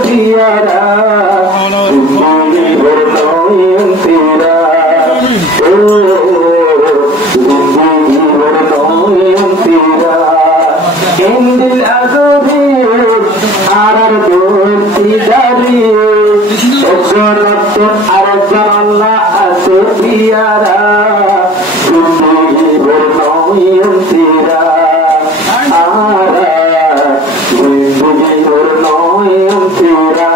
पियारा जिंदगी भर नयन तेरा जिंदगी भर नयन तेरा इन दिल अगोरी आरर दोस्ती जारी একজন আরেকজন আল্লাহ আছে পিয়ারা জিন্দগি ভর নয়ন তেরা জিন্দগি ভর নয়ন তেরা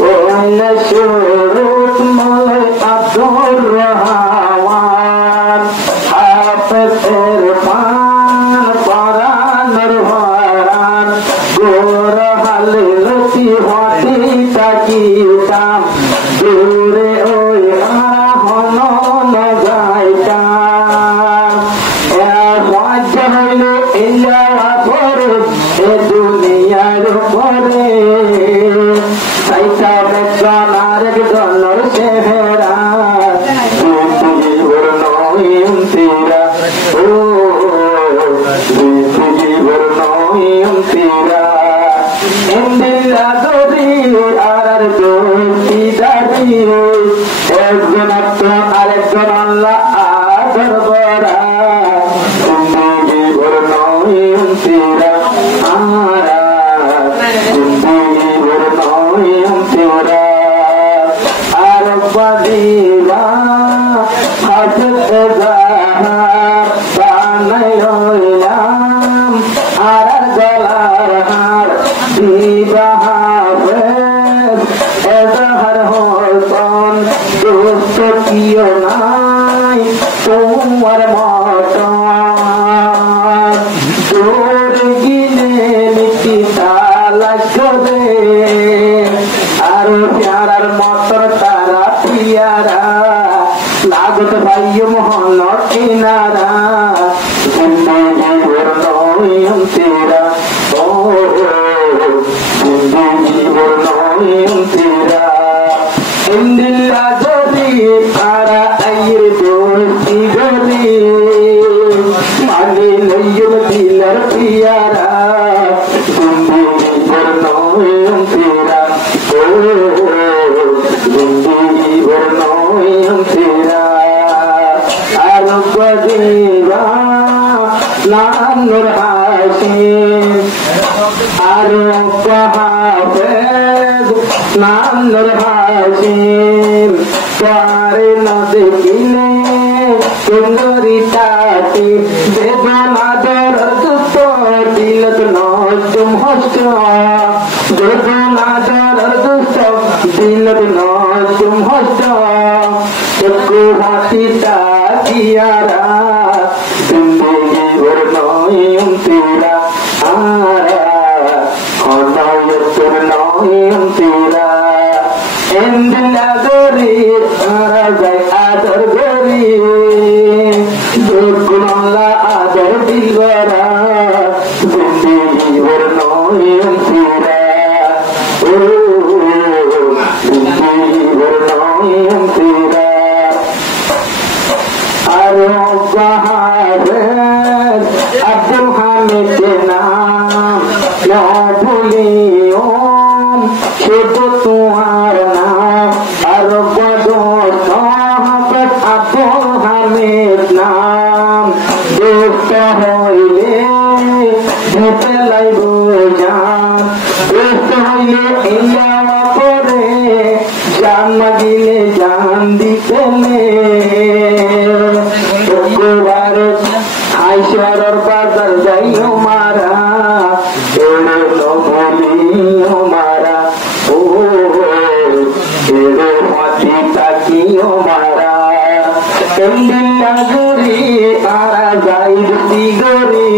ওয়ালা শুরুত মোলে আব্দুর রহমান হাফেজ ইরফান পরানর ভরান গোর হালে লতি হতি তাকিতাম দূরে ওই হন যাইতাম মজ্জা হইলে ইল্লা পরে এ দুনিয়ার পরে সাইতা বেজন আরেকজনের চেহারা জিন্দগি ভর নয়ন তেরা জিন্দগি ভর নয়ন তেরা ইন্দিলা দরি আর দোস্তি দারি একজন আরেকজন আল্লাহ আদর বরা জিন্দগি ভর নয়ন তেরা জিন্দগি ভর নয়ন তেরা আর বাদিরা হাজত জাহার বানাইলাম আর গলার হার দিবাহাবেদ এজাহার হসন দোস্ত কিও নাই তোমার মতন তোর গিলে নীতি লাগবে আর প্যারার মতর তারা পিয়ারা লাগত ভাই মোহন কিনারা জিন্দগি ভর নয়ন তেরা जिंदगी भर नयन तेरा इंदिला जरी आरा आयर दोस्ती गरी माने नयन दिलर पियारा जिंदगी भर नयन तेरा जिंदगी भर नयन तेरा आर बदेरा नाम नूर हाशिम आरो हाफेज नाम नूर हाशिम तारे न देखिले सुंदरी ताती बेदना दर्द तो दिलत न तुम हंसो बेदना दर्द तो दिलत न तुम हंसो सबको हाथी ताकियारा जिंदगी भर नयन तेरा नयन तेरा इंदिला गरी आराजाय आदर गरी दुर्गुणला आदर दिलवरा जिंदगी भर नयन तेरा जिंदगी भर नयन तेरा आरो बहादुर अब्दुल हामिद के नाम न भूलियो शुद्ध तुम्हार नाम और दोस्त अब्दुल हामिद नाम दोस्त हইলে যেতে লাইব জান दोस्त হইলে ইয়া পরে জান মাগিলে জান দিতে নে একবার আইসার বাজার যাইও মারা এড়ে নভলিও মারা ও এড়ে হাতি তাকিও মারা এন্দিলা গরি আরা যাইদ দিগরি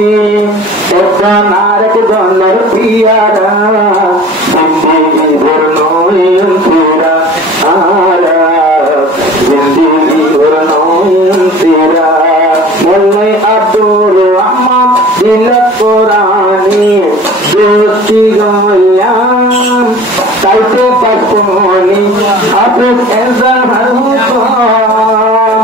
একজন আরেকজনের পিয়ারা জিন্দগি ভর নয়ন তেরা जिंदगी भर नयन तेरा मोल्ले अब्दुल रहमान दिल पुरानी दोस्ती गयाम ताइते पसपोनी हाफिज एजाहार हुसैन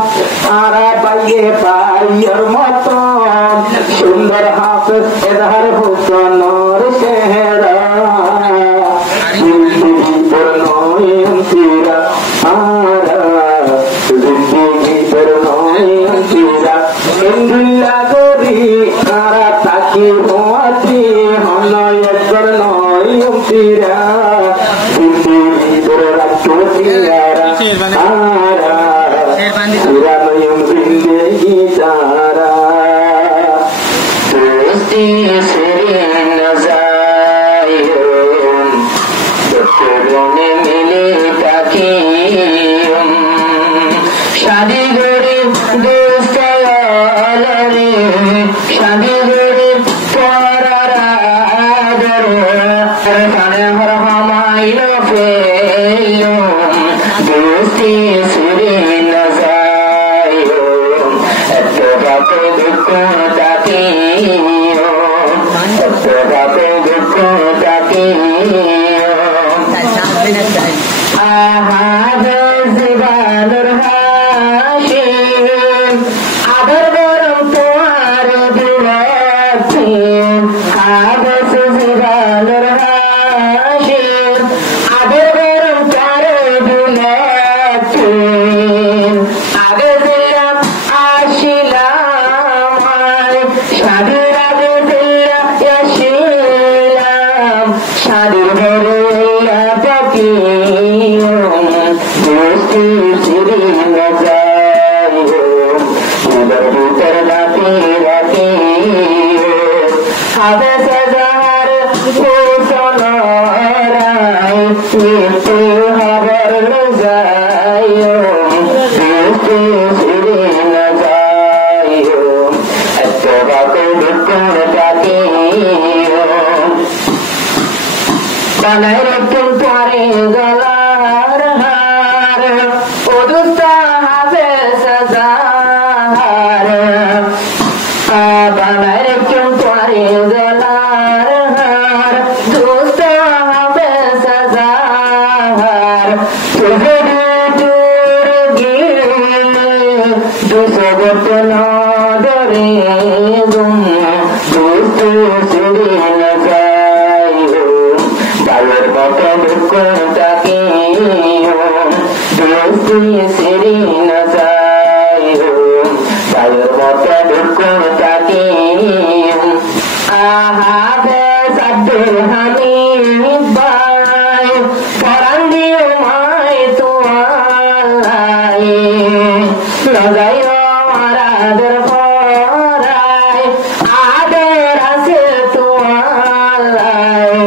आरा पाइये पाइयर मतन सुंदर हाफिज एजाहार हुसैन और Shehra Sendiri berlaku tiara Suram yang bindi gitara Dosti sirin nazayum Beturune milik takiyum Shadi garib dostayalari Shadi garib pararadar Arfane harhamailo feyum Dosti sirin nazayum Ettebake dukkun takiyum Ettebake dukkun takiyum Ahad zibanur hashim Adar borum tuar bilatin Ahad zibanur hashim Adar borum tuar bilatin Agar zilam ashilamai Shadir agar zilam yashilam Shadir bhariya pakiyum Dosti sirin nazayum Udar butar laki lakiyum Habe sazahar kusonarai Yiti habar nazayum Dosti sirin nazayum Ettebake dukkun takiyum Banai rukun tuare galar har Udusta habe sazahar Banai rukun tuare galar har Udusta habe sazahar Tujhe durgi Dusogot no dore dum Dostu sirin nazayum Bayar mata dukkun takiyum Dosti sirin nazayum Bayar mata dukkun takiyum Ahade saddur hamibai Parandi umai tualai Nagayo maradar korai Adar hasil tualai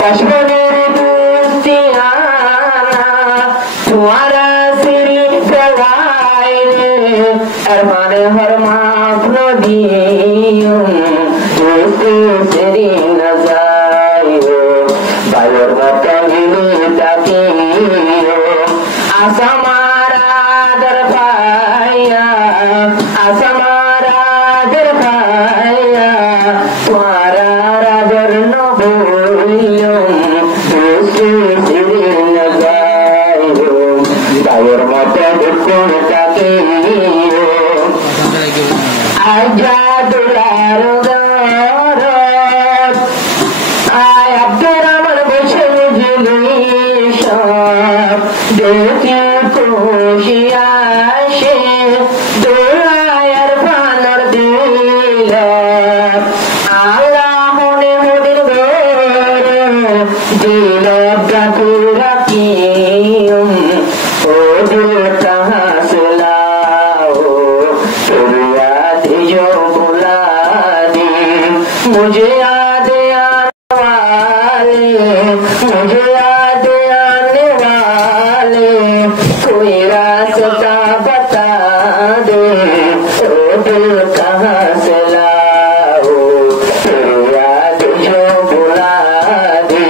Bashmanir dustiana Tuara siri galaine Armane harma pradiyum Dosti sirin nazayum Bayar mata gini takiyum Asamara darbaya Asamara darbaya Tuara radar nobuyum Dosti sirin nazayum Bayar mata dukkun takiyum Ajadul arudarat Ay Abdurrahman bashar jilishan Doti koshiyashe Dulay arfanar dilab Allahune hudir gore Dilab kakurakiyum Odul kahasilao Suryat jo buladi Mujhe yaad aane wale Mujhe yaad aane wale Koi rasta bata de O dil kahan se lao Yaad jo buladi